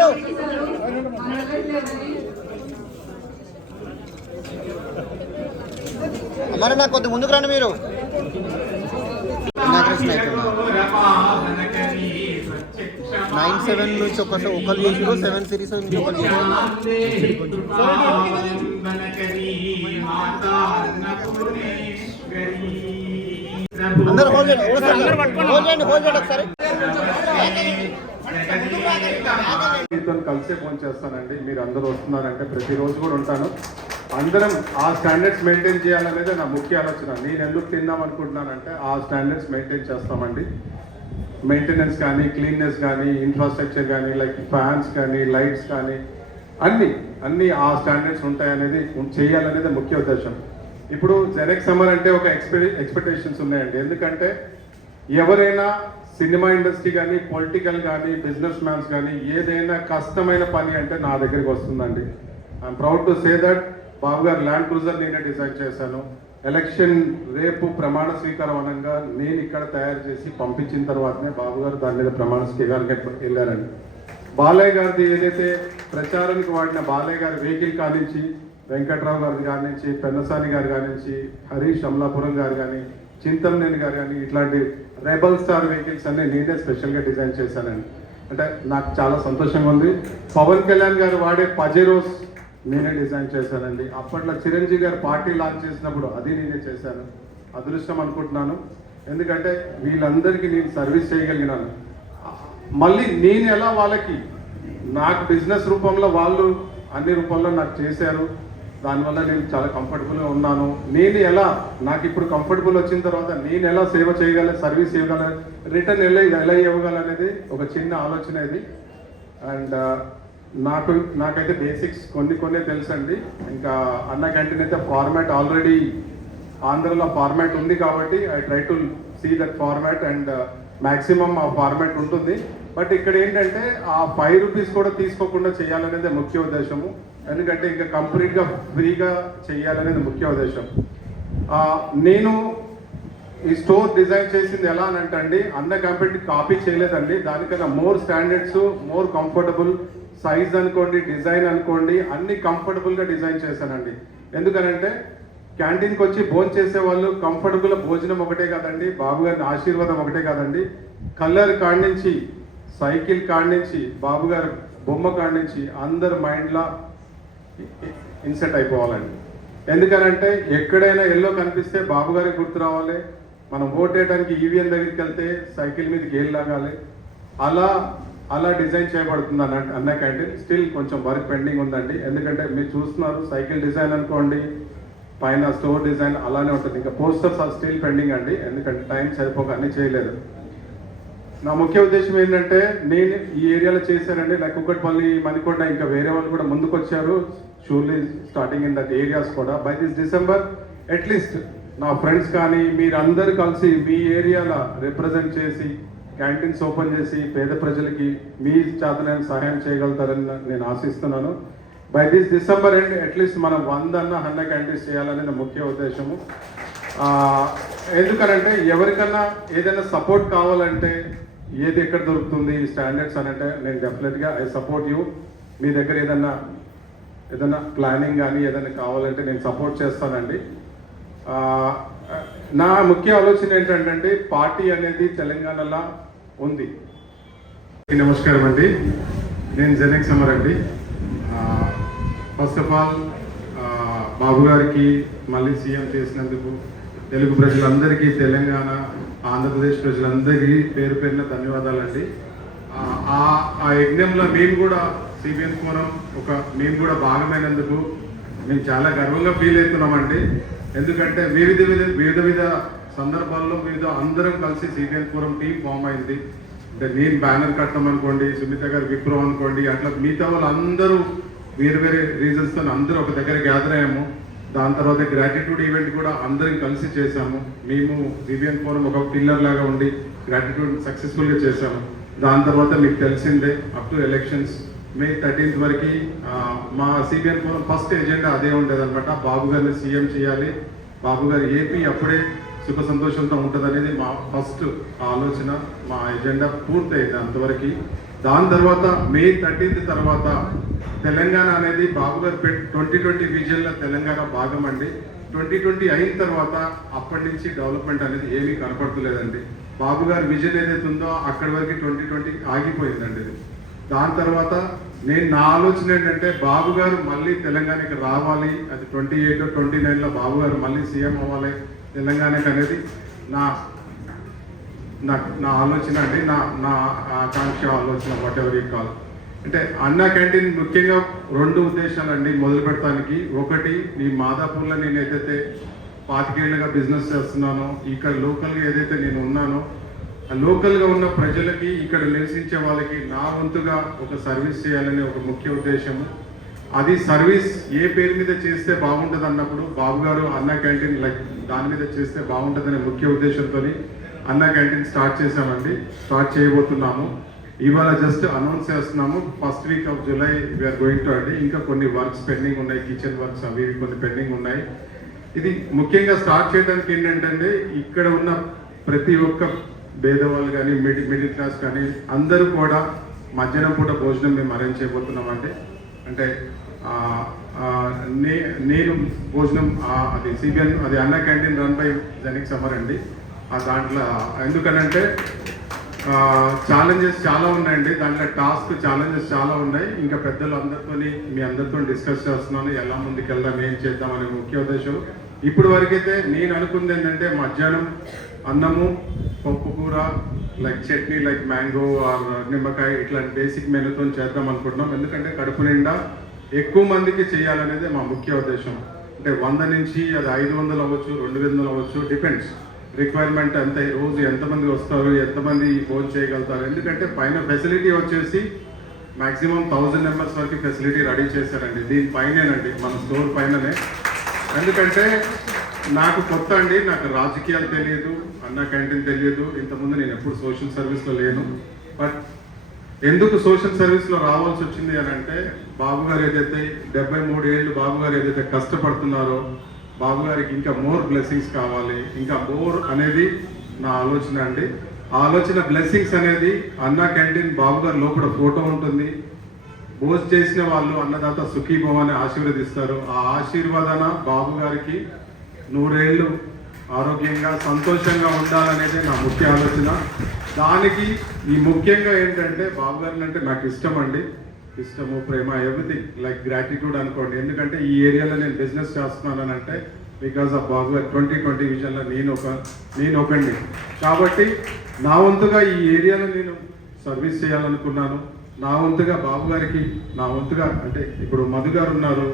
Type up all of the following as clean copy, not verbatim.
గారు మరి నాకు కొద్ది ముందుకు రండి మీరు. ఇనాగ్రేషన్ అయిపోయింది 9-7 నుంచి ఒకరు చేసారు 7 సిరీస్ నుంచి ఒకరు చేసారు. అందరూ హోల్డ్ చేయండి ఒకసారి. కలిసే ఫోన్ చేస్తానండి. మీరు అందరూ వస్తున్నారంటే ప్రతిరోజు కూడా ఉంటాను. అందరం ఆ స్టాండర్డ్స్ మెయింటైన్ చేయాలనేది నా ముఖ్య ఆలోచన. నేను ఎందుకు తిందాం అనుకుంటున్నానంటే ఆ స్టాండర్డ్స్ మెయింటైన్ చేస్తామండి. మెయింటెనెన్స్ కానీ, క్లీన్నెస్ కానీ, ఇన్ఫ్రాస్ట్రక్చర్ కానీ, లైక్ ఫ్యాన్స్ కానీ, లైట్స్ కానీ అన్నీ ఆ స్టాండర్డ్స్ ఉంటాయనేది చేయాలనేది ముఖ్య ఉద్దేశం. ఇప్పుడు జెనెక్స్ సమ్మర్ అంటే ఒక ఎక్స్పెక్టేషన్స్ ఉన్నాయండి. ఎందుకంటే ఎవరైనా సినిమా ఇండస్ట్రీ కానీ, పొలిటికల్ కానీ, బిజినెస్ మ్యాన్స్ కానీ ఏదైనా కష్టమైన పని అంటే నా దగ్గరికి వస్తుందండి. I am proud to say that Babu గారు ల్యాండ్ క్రూజర్ నేనే డిజైన్ చేశాను. ఎలక్షన్ రేపు ప్రమాణ స్వీకారం అనగా నేను ఇక్కడ తయారు చేసి పంపించిన తర్వాతనే బాబు గారు దాని మీద ప్రమాణ స్వీకారానికి వెళ్ళారండి. బాలయ్య గారిది ఏదైతే ప్రచారానికి వాడిన బాలయ్య గారి వెహికల్ కానించి, వెంకట్రావు గారి కానించి, పెన్నసాని గారి కానించి, హరీష్ అమలాపురం గారు కానీ, చింతమనేని గారు కానీ ఇట్లాంటి రెబల్ స్టార్ వెహికల్స్ అన్నీ నేనే స్పెషల్గా డిజైన్ చేశానండి. అంటే నాకు చాలా సంతోషంగా ఉంది. పవన్ కళ్యాణ్ గారు వాడే పజెరోస్ నేనే డిజైన్ చేశానండి. అప్పట్లో చిరంజీవి గారు పార్టీ లాంచ్ చేసినప్పుడు అది నేనే చేశాను. అదృష్టం అనుకుంటున్నాను. ఎందుకంటే వీళ్ళందరికీ నేను సర్వీస్ చేయగలిగినాను. మళ్ళీ నేను ఎలా వాళ్ళకి నాకు బిజినెస్ రూపంలో వాళ్ళు అన్ని రూపంలో నాకు చేశారు. దానివల్ల నేను చాలా కంఫర్టబుల్గా ఉన్నాను. నేను ఎలా నాకు ఇప్పుడు కంఫర్టబుల్ వచ్చిన తర్వాత నేను ఎలా సేవ చేయగల, సర్వీస్ ఇవ్వగల, రిటర్న్ ఎలా ఇవ్వగలనేది ఒక చిన్న ఆలోచన ఇది. అండ్ నాకైతే బేసిక్స్ కొన్ని తెలుసండి. ఇంకా అన్న క్యాంటీన్ అయితే ఫార్మాట్ ఆల్రెడీ ఆంధ్రలో ఫార్మాట్ ఉంది కాబట్టి I try to see that format and maximum ఆ ఫార్మాట్ ఉంటుంది. బట్ ఇక్కడ ఏంటంటే ఆ 5 రూపీస్ కూడా తీసుకోకుండా చేయాలనేది ముఖ్య ఉద్దేశము. ఎందుకంటే ఇంకా కంప్లీట్గా ఫ్రీగా చేయాలనేది ముఖ్య ఉద్దేశం. నేను ఈ స్టోర్ డిజైన్ చేసింది ఎలా అని అంటే అండి, అన్న కంపెనీ కాపీ చేయలేదండి. దానికన్నా more standards, more comfortable, size అనుకోండి, డిజైన్ అనుకోండి, అన్ని కంఫర్టబుల్గా డిజైన్ చేశానండి. ఎందుకనంటే క్యాంటీన్కి వచ్చి భోజనం చేసే వాళ్ళు కంఫర్టబుల్ భోజనం ఒకటే కాదండి, బాబు గారిని ఆశీర్వాదం ఒకటే కాదండి, కలర్ కాడి నుంచి, సైకిల్ కాడి నుంచి, బాబు గారి బొమ్మ కాడి నుంచి అందరు మైండ్లో ఇన్సెట్ అయిపోవాలండి. ఎందుకనంటే ఎక్కడైనా ఎల్లో కనిపిస్తే బాబు గారికి గుర్తు రావాలి. మనం ఓటేయడానికి ఈవీఎం దగ్గరికి వెళ్తే సైకిల్ మీదకి ఏళ్ళు లాగాలి. అలా డిజైన్ చేయబడుతుంది అన్న క్యాంటీన్. స్టిల్ కొంచెం వర్క్ పెండింగ్ ఉందండి. ఎందుకంటే మీరు చూస్తున్నారు సైకిల్ డిజైన్ అనుకోండి, పైన స్టోర్ డిజైన్ అలానే ఉంటుంది. ఇంకా పోస్టర్స్ ఆర్ స్టిల్ పెండింగ్ అండి. ఎందుకంటే టైం సరిపోక అన్నీ చేయలేదు. నా ముఖ్య ఉద్దేశం ఏంటంటే నేను ఈ ఏరియాలో చేశానండి. లైక్ కుక్కట్పల్లి, మణికొండ, ఇంకా వేరే వాళ్ళు కూడా ముందుకు వచ్చారు. Surely starting in that areas కూడా. బై దిస్ డిసెంబర్ అట్లీస్ట్ నా ఫ్రెండ్స్ కానీ మీరందరూ కలిసి మీ ఏరియాలో రిప్రజెంట్ చేసి క్యాంటీన్స్ ఓపెన్ చేసి పేద ప్రజలకి మీ చేతనైన సహాయం చేయగలుగుతారని నేను ఆశిస్తున్నాను. By this December end at least మనం 100 క్యాంటీన్స్ చేయాలనేది ముఖ్య ఉద్దేశము. ఎందుకనంటే ఎవరికన్నా ఏదైనా సపోర్ట్ కావాలంటే ఏది ఎక్కడ దొరుకుతుంది స్టాండర్డ్స్ అని అంటే నేను డెఫినెట్గా ఐ సపోర్ట్ యూ. మీ దగ్గర ఏదైనా ప్లానింగ్ కానీ ఏదైనా కావాలంటే నేను సపోర్ట్ చేస్తానండి. నా ముఖ్య ఆలోచన ఏంటంటే పార్టీ అనేది తెలంగాణలో ఉంది. నమస్కారం అండి, నేను జెనెక్స్ సమ్మర్ అండి. ఫస్ట్ ఆఫ్ ఆల్ బాబు గారికి మళ్ళీ సీఎం చేసినందుకు తెలుగు ప్రజలందరికీ, తెలంగాణ, ఆంధ్రప్రదేశ్ ప్రజలందరికీ పేరు పేరున ధన్యవాదాలండి. ఆ యజ్ఞంలో మేము కూడా సిబిఎన్ ఫోరం మేము కూడా భాగమైనందుకు మేము చాలా గర్వంగా ఫీల్ అవుతున్నామండి. ఎందుకంటే వివిధ సందర్భాల్లో అందరం కలిసి సిబిఎన్ ఫోరం టీం ఫామ్ అయింది. అంటే నేను బ్యానర్ కట్టడం అనుకోండి, సునీత గారు విప్రో అనుకోండి, అట్లా మిగతా వాళ్ళు అందరూ వేరే రీజన్స్తో అందరూ ఒక దగ్గర గ్యాదర్ అయ్యాము. దాని తర్వాత గ్రాటిట్యూడ్ ఈవెంట్ కూడా అందరం కలిసి చేశాము. మేము సిబిఎన్ ఫోరం ఒక పిల్లర్ లాగా ఉండి గ్రాటిట్యూడ్ సక్సెస్ఫుల్గా చేశాము. దాని తర్వాత మీకు తెలిసిందే up to elections May 13th వరకు మా సిబిఎన్ ఫోరం ఫస్ట్ ఎజెండా అదే ఉండేది అనమాట. బాబు గారిని సీఎం చేయాలి, బాబు గారు ఏపీ అప్పుడే సుఖ సంతోషంతో ఉంటుంది అనేది మా ఫస్ట్ ఆలోచన. మా ఎజెండా పూర్తయింది అంతవరకు. దాని తర్వాత మే 13th తర్వాత తెలంగాణ అనేది బాబు గారు 2020 విజన్లో తెలంగాణ భాగం అండి. 2020 అయిన తర్వాత అప్పటి నుంచి డెవలప్మెంట్ అనేది ఏమీ కనపడతలేదండి. బాబు గారి విజన్ ఏదైతే ఉందో అక్కడి వరకు 2020 ఆగిపోయిందండి ఇది. దాని తర్వాత నా ఆలోచన ఏంటంటే బాబు గారు మళ్ళీ తెలంగాణకి రావాలి, అది 28 29లో బాబు గారు మళ్ళీ సీఎం అవ్వాలి తెలంగాణకి అనేది నా ఆలోచన అండి, నా ఆకాంక్ష ఆలోచన, వాట్ ఎవర్ యూ కాల్. అంటే అన్నా క్యాంటీన్ ముఖ్యంగా 2 ఉద్దేశాలండి మొదలు పెడతానికి. ఒకటి, ఈ మాదాపూర్లో నేను ఏదైతే 25 ఏళ్ళుగా బిజినెస్ చేస్తున్నానో, ఇక్కడ లోకల్గా ఏదైతే నేను ఉన్నానో, ఆ లోకల్గా ఉన్న ప్రజలకి, ఇక్కడ నివసించే వాళ్ళకి నా వంతుగా ఒక సర్వీస్ చేయాలనే ఒక ముఖ్య ఉద్దేశము. అది సర్వీస్ ఏ పేరు మీద చేస్తే బాగుంటుంది అన్నప్పుడు బాబు గారు అన్నా క్యాంటీన్ లైక్ దాని మీద చేస్తే బాగుంటుందనే ముఖ్య ఉద్దేశంతో అన్నా క్యాంటీన్ స్టార్ట్ చేసామండి, స్టార్ట్ చేయబోతున్నాము. ఇవాళ జస్ట్ అనౌన్స్ చేస్తున్నాము. First week of July we're going to అండి. ఇంకా కొన్ని వర్క్స్ పెండింగ్ ఉన్నాయి, కిచెన్ వర్క్స్ అవి కొన్ని పెండింగ్ ఉన్నాయి. ఇది ముఖ్యంగా స్టార్ట్ చేయడానికి ఏంటంటే ఇక్కడ ఉన్న ప్రతి ఒక్క పేదవాళ్ళు కానీ మిడిల్ క్లాస్ కానీ అందరూ కూడా మధ్యాహ్నం పూట భోజనం మేము అరేంజ్ చేయబోతున్నామండి. అంటే నేను భోజనం అది సిబిఎన్ అది అన్నా క్యాంటీన్ రన్ బై జనిక్ సమ్మర్ అండి. దాంట్లో ఎందుకనంటే ఛాలెంజెస్ చాలా ఉన్నాయండి, దాంట్లో ఛాలెంజెస్ చాలా ఉన్నాయి. ఇంకా పెద్దలు మీ అందరితో డిస్కస్ చేస్తున్నాను ఎలా ముందుకు వెళ్దాం, ఏం చేద్దాం అనే ముఖ్య ఉద్దేశం. ఇప్పుడు వరకైతే నేను అనుకుంది ఏంటంటే మధ్యాహ్నం అన్నము, పప్పు కూర, like chutney, like mango or నిమ్మకాయ, ఇట్లాంటి బేసిక్ మెనూతో చేద్దాం అనుకుంటున్నాం. ఎందుకంటే కడుపు నిండా ఎక్కువ మందికి చేయాలనేది మా ముఖ్య ఉద్దేశం. అంటే 100 నుంచి అది 500 అవ్వచ్చు, 200 అవ్వచ్చు, డిపెండ్స్ రిక్వైర్మెంట్ ఎంత, రోజు ఎంతమంది వస్తారు, ఎంతమంది ఫోన్ చేయగలుగుతారు. ఎందుకంటే పైన ఫెసిలిటీ వచ్చేసి మ్యాక్సిమం 1000 మెంబర్స్ వరకు ఫెసిలిటీ రెడీ చేశారండి. దీనిపైనేనండి, మన స్టోర్ పైననే. ఎందుకంటే నాకు కొత్త అండి, నాకు రాజకీయాలు తెలియదు, అన్నా క్యాంటీన్ తెలియదు, ఇంతకుముందు నేను ఎప్పుడు సోషల్ సర్వీస్లో లేను. బట్ ఎందుకు సోషల్ సర్వీస్లో రావాల్సి వచ్చింది అని అంటే బాబు గారు ఏదైతే 73 ఏళ్ళు బాబు గారు ఏదైతే కష్టపడుతున్నారో, బాబు గారికి ఇంకా మోర్ బ్లెస్సింగ్స్ కావాలి, ఇంకా మోర్ అనేది నా ఆలోచన అండి. ఆ ఆలోచన బ్లెస్సింగ్స్ అనేది అన్నా క్యాంటీన్ బాబు గారి లోపల ఫోటో ఉంటుంది. భోజ చేసిన వాళ్ళు అన్నదాత సుఖీభవ అని ఆశీర్వదిస్తారు. ఆ ఆశీర్వాదన బాబు గారికి 100 ఏళ్ళు ఆరోగ్యంగా సంతోషంగా ఉండాలనేది నా ముఖ్య ఆలోచన. దానికి ఈ ముఖ్యంగా ఏంటంటే బాబు గారిని అంటే నాకు ఇష్టం అండి, ఇష్టము, ప్రేమ, ఎవ్రీథింగ్ లైక్ గ్రాటిట్యూడ్ అనుకోండి. ఎందుకంటే ఈ ఏరియాలో నేను బిజినెస్ చేస్తున్నాను అంటే బికాస్ ఆఫ్ బాబు గారు 2020 విజన్లో నేను ఒకండి. కాబట్టి నా వంతుగా ఈ ఏరియాలో నేను సర్వీస్ చేయాలనుకున్నాను. నా వంతుగా బాబు గారికి, నా వంతుగా అంటే ఇప్పుడు మధు గారు ఉన్నారు,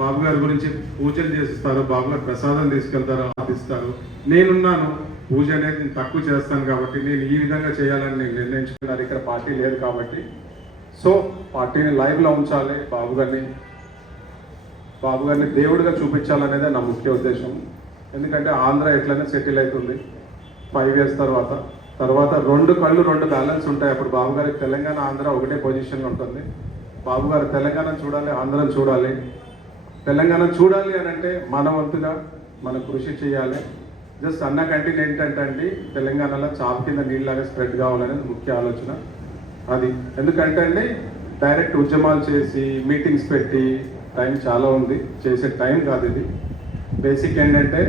బాబు గారి గురించి పూజలు చేసిస్తారు, బాబు గారు ప్రసాదం తీసుకెళ్తారు, ఆదిస్తారు. నేనున్నాను, పూజ అనేది నేను తక్కువ చేస్తాను కాబట్టి నేను ఈ విధంగా చేయాలని నేను నిర్ణయించుకున్నాను. ఇక్కడ పార్టీ లేదు కాబట్టి సో పార్టీని లైవ్లో ఉంచాలి, బాబు గారిని దేవుడిగా చూపించాలనేదే నా ముఖ్య ఉద్దేశం. ఎందుకంటే ఆంధ్ర ఎట్లయినా సెటిల్ అవుతుంది 5 years తర్వాత 2 కళ్ళు 2 బ్యాలెన్స్ ఉంటాయి. అప్పుడు బాబు గారికి తెలంగాణ ఆంధ్ర ఒకటే పొజిషన్లో ఉంటుంది. బాబు గారు తెలంగాణ చూడాలి, ఆంధ్రను చూడాలి. తెలంగాణ చూడాలి అని అంటే మన వంతుగా మనం కృషి చేయాలి. జస్ట్ అన్నా క్యాంటీన్ ఏంటంటే అండి తెలంగాణలో చాపు కింద నీళ్ళలాగా స్ప్రెడ్ కావాలనేది ముఖ్య ఆలోచన. అది ఎందుకంటే అండి డైరెక్ట్ ఉద్యమాలు చేసి మీటింగ్స్ పెట్టి టైం చాలా ఉంది, చేసే టైం కాదు ఇది. బేసిక్ ఏంటంటే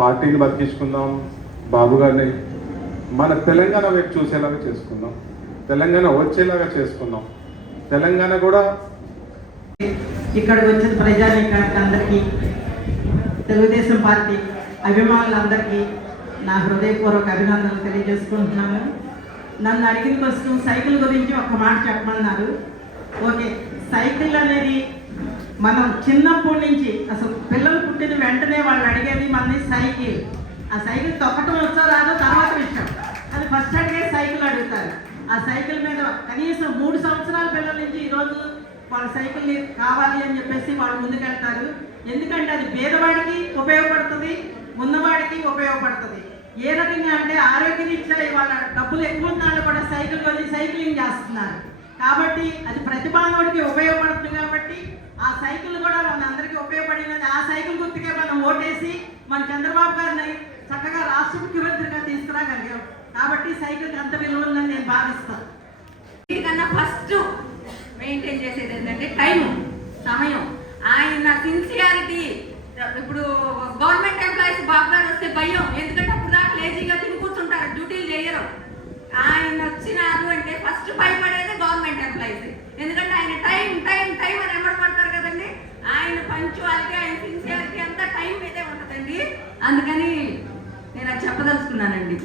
పార్టీని బతికించుకుందాం, బాబు గారిని మన తెలంగాణ వైపు చూసేలాగా చేసుకుందాం, తెలంగాణ వచ్చేలాగా చేసుకుందాం. తెలంగాణ కూడా ఇక్కడికి వచ్చిన ప్రజానీకానికి అందరికీ, తెలుగుదేశం పార్టీ అభిమానులందరికీ నా హృదయపూర్వక అభినందనలు తెలియజేసుకుంటున్నాను. నన్ను అడిగిన కోసం సైకిల్ గురించి ఒక మాట చెప్పమన్నారు. ఓకే, సైకిల్ అనేది మనం చిన్నప్పటి నుంచి అసలు పిల్లలు పుట్టిన వెంటనే వాళ్ళు అడిగేది మనది సైకిల్. ఆ సైకిల్ తొక్కటం వచ్చో రాదో తర్వాత విషయం, అది ఫస్ట్ అడిగే సైకిల్ అడుగుతారు. ఆ సైకిల్ మీద కనీసం 3 సంవత్సరాల పిల్లల నుంచి ఈరోజు వాళ్ళ సైకిల్ని కావాలి అని చెప్పేసి వాళ్ళు ముందుకెళ్తారు. ఎందుకంటే అది పేదవాడికి ఉపయోగపడుతుంది, ఉన్నవాడికి ఉపయోగపడుతుంది. ఏ రకంగా అంటే ఆరోగ్యరీత్యా వాళ్ళ డబ్బులు ఎక్కువ ఉన్నాళ్ళు కూడా సైకిల్ కొని సైక్లింగ్ చేస్తున్నారు. కాబట్టి అది ప్రతిభానుడికి ఉపయోగపడుతుంది. కాబట్టి ఆ సైకిల్ కూడా మన అందరికీ ఉపయోగపడినది. ఆ సైకిల్ గుర్తుకే మనం ఓటేసి మన చంద్రబాబు గారిని చక్కగా రాష్ట్ర ముఖ్యమంత్రిగా తీసుకురాగలిగాం. కాబట్టి సైకిల్కి అంత విలువ ఉందని నేను భావిస్తాను. వీటికన్నా ఫస్ట్ మెయింటైన్ చేసేది ఏంటంటే టైం, సమయం. ఆయన సిన్సియారిటీ. ఇప్పుడు గవర్నమెంట్ ఎంప్లాయీస్ బాబు గారు వస్తే భయం, ఎందుకంటే అప్పుడు దాకా లేజీగా తిని కూర్చుంటారు, డ్యూటీలు చేయరు. ఆయన వచ్చినారు అంటే ఫస్ట్ భయపడేది గవర్నమెంట్ ఎంప్లాయీస్, ఎందుకంటే ఆయన టైం టైం టైం అని పడతారు కదండి. ఆయన పంచువాలిటీ, ఆయన సిన్సియారిటీ అంతా టైం మీదే ఉంటుందండి. అందుకని నేను అది చెప్పదలుచుకున్నానండి.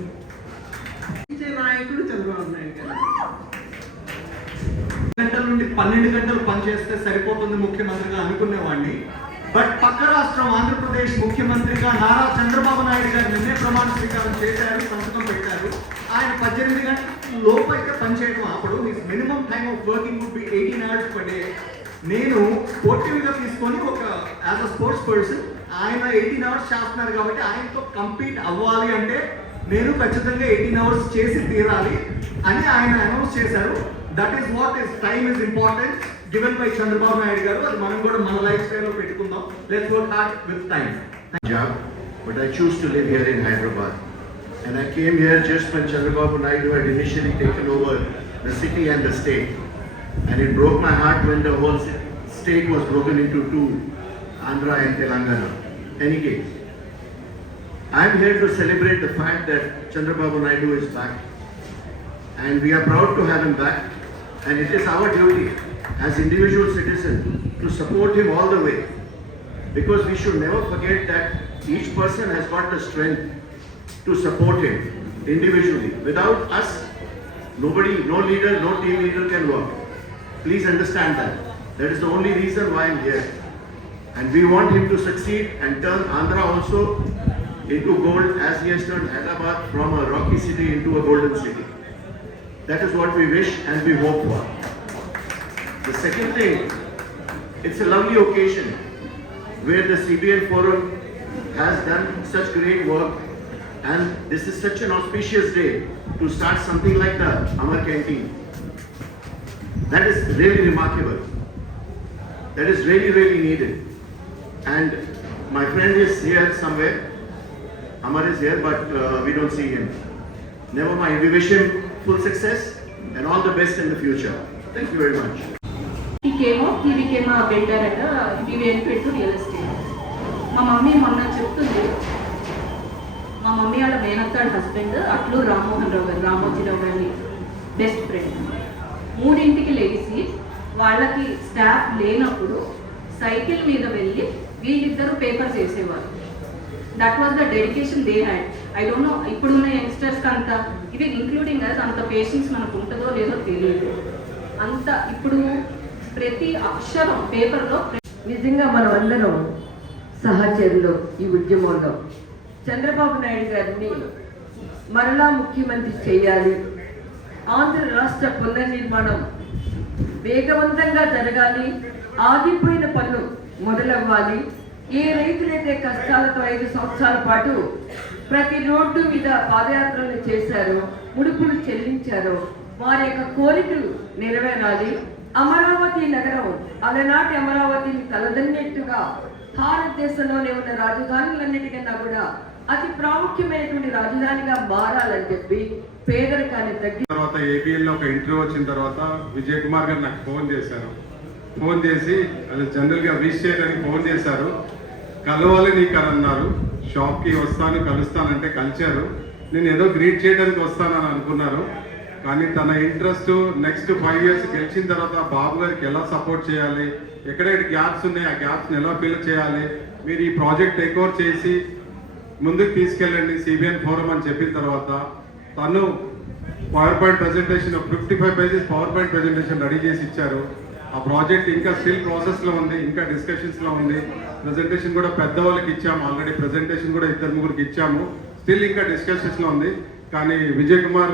నాయకుడు చంద్రబాబు నాయుడు గారు గంటల నుండి 12 గంటలు పనిచేస్తే సరిపోతుంది ముఖ్యమంత్రిగా అనుకునేవాడిని. బట్ పక్క రాష్ట్రం ఆంధ్రప్రదేశ్ ముఖ్యమంత్రిగా నారా చంద్రబాబు నాయుడు గారు నిన్నే ప్రమాణ స్వీకారం చేశారు, సంతకం పెట్టారు. ఆయన 18 గంటల లోపు అయితే పనిచేయడం అప్పుడు minimum time of working would be 18 hours per day. నేను స్పోర్టివ్గా తీసుకొని ఒక యాజ్ అ స్పోర్ట్స్ పర్సన్ ఆయన 18 hours చేస్తున్నారు కాబట్టి ఆయనతో కంపీట్ అవ్వాలి అంటే నేను ఖచ్చితంగా 18 hours చేసి తీరాలి అని ఆయన అనౌన్స్ చేశారు. That is what is time is important given by Chandrababu Naidu గారు. అది మనం కూడా మన లైఫ్ స్టైల్లో పెట్టుకుందాం. Let's work hard with time. But I choose to live here in Hyderabad. And I came here just when Chandrababu Naidu had initially taken over the city and the state. And it broke my heart when the whole state was broken into two, Andhra and Telangana. Any case, I am here to celebrate the fact that Chandrababu Naidu is back. And we are proud to have him back. And it is our duty as individual citizens to support him all the way. Because we should never forget that each person has got the strength to support him individually. Without us, nobody, no leader, no team leader can work. Please understand that. That is the only reason why I am here. And we want him to succeed and turn Andhra also into gold as he has turned Hyderabad from a rocky city into a golden city. That is what we wish and we hope for. The second thing, it's a lovely occasion where the CBN Forum has done such great work, and this is such an auspicious day to start something like the Amar Canteen. That is really remarkable. That is really, really needed. And my friend is here somewhere. Amar is here, but we don't see him. Never mind. We wish him full success and all the best in the future. Thank you very much. He became a builder and he went into real estate. మా mummy మొన్న చెప్తుంది, మా mummy వాళ్ళ మేనత్తాడు husband అట్లు రామ్మోహన్ రావు గారు, రామోజీరావు గారి best friend. 3ంటికి లేచి వాళ్ళకి స్టాఫ్ లేనప్పుడు సైకిల్ మీద వెళ్ళి వీళ్ళిద్దరూ పేపర్స్ వేసేవారు. That was the dedication they had. I don't know ఇప్పుడున్న యంగ్స్టర్స్కి అంత, ఇవి ఇంక్లూడింగ్ అది అంత పేషెన్స్ మనకు ఉంటుందో లేదో తెలియదు. అంత ఇప్పుడు ప్రతి అక్షరం పేపర్లో. నిజంగా మనం అందరం సహచరులు ఈ ఉద్యమంలో. చంద్రబాబు నాయుడు గారిని మరలా ముఖ్యమంత్రి చేయాలి, ఆంధ్ర రాష్ట్ర పునర్నిర్మాణం వేగవంతంగా జరగాలి, ఆగిపోయిన పనులు మొదలవ్వాలి. ఏ రైతులైతే కష్టాలతో 5 సంవత్సరాల పాటు ప్రతి రోడ్డు మీద పాదయాత్రలు చేశారో, ముడుపులు చెల్లించారో, వారి యొక్క కోరికలు నెరవేరాలి. అమరావతి నగరం అలనాటి అమరావతిని తలదన్నట్టుగా భారతదేశంలోనే ఉన్న రాజధానులన్నిటికన్నా కూడా అతి ప్రాముఖ్యమైనటువంటి రాజధానిగా మారాలని చెప్పి పేదరికాన్ని తగ్గి తర్వాత ఏపీఎల్లో ఒక ఇంటర్వ్యూ వచ్చిన తర్వాత విజయ్ కుమార్ గారు నాకు ఫోన్ చేశారు. ఫోన్ చేసి అది జనరల్గా విష్ చేయడానికి ఫోన్ చేశారు. కలవాలి నీకు అని అన్నారు. షాప్కి వస్తాను కలుస్తానంటే కలిశారు. నేను ఏదో గ్రీట్ చేయడానికి వస్తానని అనుకున్నారు. కానీ తన ఇంట్రెస్ట్ నెక్స్ట్ 5 years గెలిచిన తర్వాత బాబు గారికి ఎలా సపోర్ట్ చేయాలి, ఎక్కడెక్కడ గ్యాప్స్ ఉన్నాయి, ఆ గ్యాప్స్ని ఎలా ఫిల్ చేయాలి, మీరు ఈ ప్రాజెక్ట్ టేక్ ఓవర్ చేసి ముందుకు తీసుకెళ్ళండి సిబిఎన్ ఫోరం అని చెప్పిన తర్వాత తను power point presentation 55 pages power point presentation ready చేసి ఇచ్చారు. ఆ ప్రాజెక్ట్ ఇంకా స్టిల్ ప్రాసెస్లో ఉంది, ఇంకా డిస్కషన్స్లో ఉంది. ప్రెజెంటేషన్ కూడా పెద్దవాళ్ళకి ఇచ్చాము, ఆల్రెడీ ప్రెజెంటేషన్ కూడా 2-3 ఇచ్చాము, స్టిల్ ఇంకా డిస్కషన్స్లో ఉంది. కానీ విజయ్ కుమార్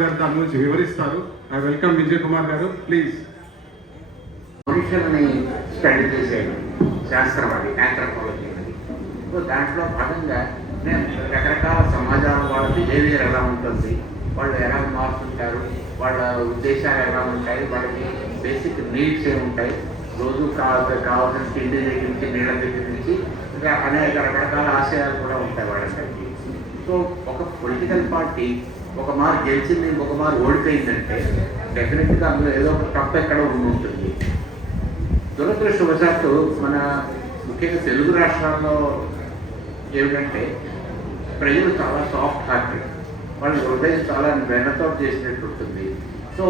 గారు దాని గురించి వివరిస్తారు. ఐ వెల్కమ్ విజయ్ కుమార్ గారు, ప్లీజ్. మనుషుల్ని స్టడీ చేసేది శాస్త్రం, అది యాంథ్రోపాలజీ అనేది. సో దాంట్లో భాగంగా నేను రకరకాల సమాజాల వాళ్ళ బిహేవియర్ ఎలా ఉంటుంది, వాళ్ళు ఎలా మారుతుంటారు, వాళ్ళ ఉద్దేశాలు ఎలా ఉంటాయి, వాళ్ళకి బేసిక్ నీడ్స్ ఏముంటాయి, రోజు కావాల్సిన తిండి దగ్గర నుంచి నీళ్ళ దగ్గర నుంచి ఇంకా అనేక రకరకాల ఆశయాలు కూడా ఉంటాయి వాళ్ళందరికీ. సో ఒక పొలిటికల్ పార్టీ ఒక మారు గెలిచింది ఇంకొక మారు ఓడిపోయిందంటే డెఫినెట్గా అందులో ఏదో ఒక తప్పు ఎక్కడ ఉంటుంది. దురదృష్టవశాత్తు మన ముఖ్యంగా తెలుగు రాష్ట్రాల్లో ఏమిటంటే ప్రజలు చాలా సాఫ్ట్ హార్టెడ్, వాళ్ళ హృదయం చాలా వెనతో చేసినట్టు ఉంటుంది. సో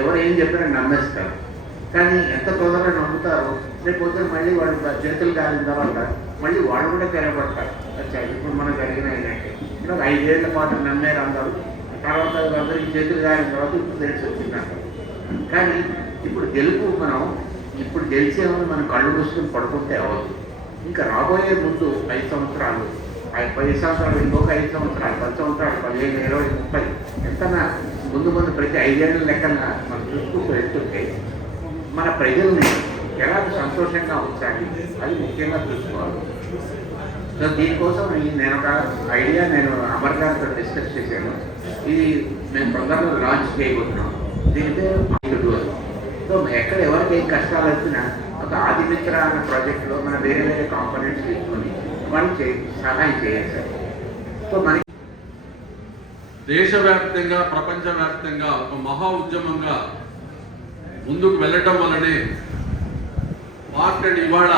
ఎవరు ఏం చెప్పినా నమ్మేస్తారు. కానీ ఎంత తొందరగా నమ్ముతారో రేపు పొద్దున మళ్ళీ వాళ్ళు చేతులు కాలిన తర్వాత మళ్ళీ వాళ్ళు కూడా తెరపడతారు. ఇప్పుడు మనకు జరిగిన ఏంటంటే ఇప్పుడు 5 ఏళ్ల పాటు నమ్మారు అందరూ, తర్వాత అందరికీ చేతులు కాలిన తర్వాత ఇప్పుడు తెలిసి వచ్చిందంటారు. కానీ ఇప్పుడు ఇప్పుడు గెలిచేమని మనం కళ్ళు మూసుకుని పడుకుంటే అవ్వదు. ఇంకా రాబోయే ముందు 5 సంవత్సరాలు, 10 సంవత్సరాలు, ఇంకొక 5 సంవత్సరాలు, 10 సంవత్సరాలు, 15, 20, 30 ఎంతనా ముందు ప్రతి 5 ఏళ్ళ లెక్కన మనం చూసుకుంటూ వెళ్తుంటే మన ప్రజల్ని ఎలా సంతోషంగా ఉంచాలి అది ముఖ్యంగా చూసుకోవాలి. సో దీనికోసం నేను ఒక ఐడియా అమర్ గారితో డిస్కస్ చేశాను. ఇది మేము తొందరలో లాంచ్ చేయబోతున్నాం. దీనిపై సో ఎక్కడ ఎవరికి ఏం కష్టాలు వచ్చినా ఒక ఆదిమిత్ర అనే ప్రాజెక్టులో మన వేరే కాంపోనెంట్స్ తీసుకొని వాళ్ళు సహాయం చేయాలి సార్. సో మనకి దేశవ్యాప్తంగా ప్రపంచవ్యాప్తంగా ఒక మహా ఉద్యమంగా ముందుకు వెళ్ళటం వల్లనే పార్టీ ఇవాళ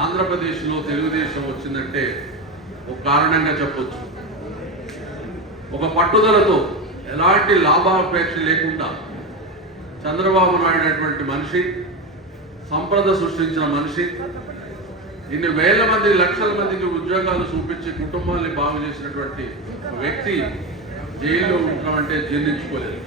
ఆంధ్రప్రదేశ్లో తెలుగుదేశం వచ్చిందంటే ఒక కారణంగా చెప్పొచ్చు. ఒక పట్టుదలతో ఎలాంటి లాభాపేక్ష లేకుండా చంద్రబాబు నాయుడు అనేటువంటి మనిషి, సంపద సృష్టించిన మనిషి, ఇన్ని వేల మంది, లక్షల మందికి ఉద్యోగాలు చూపించి కుటుంబాన్ని బాగు చేసినటువంటి వ్యక్తి జైల్లో ఉండటం అంటే జీర్ణించుకోలేదు.